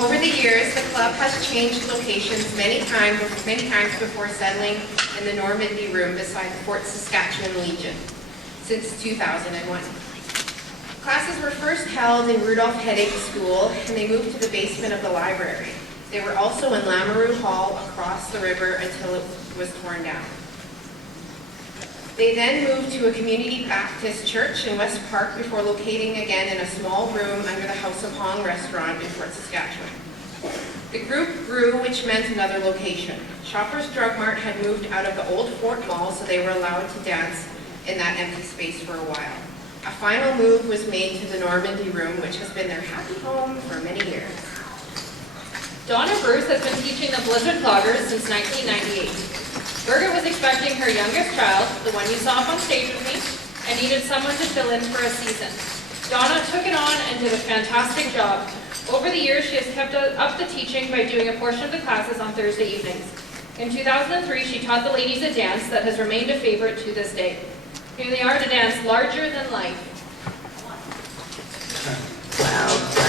Over the years, the club has changed locations many times before settling in the Normandy Room beside the Fort Saskatchewan Legion since 2001. Classes were first held in Rudolph Headache School, and they moved to the basement of the library. They were also in Lamoureux Hall across the river until it was torn down. They then moved to a Community Baptist church in West Park before locating again in a small room under the House of Hong restaurant in Fort Saskatchewan. The group grew, which meant another location. Shoppers Drug Mart had moved out of the old Fort Mall, so they were allowed to dance in that empty space for a while. A final move was made to the Normandy Room, which has been their happy home for many years. Donna Bruce has been teaching the Blizzard Cloggers since 1998. Birgit was expecting her youngest child, the one you saw up on stage with me, and needed someone to fill in for a season. Donna took it on and did a fantastic job. Over the years, she has kept up the teaching by doing a portion of the classes on Thursday evenings. In 2003, she taught the ladies a dance that has remained a favorite to this day. Here they are to dance Larger Than Life. Wow.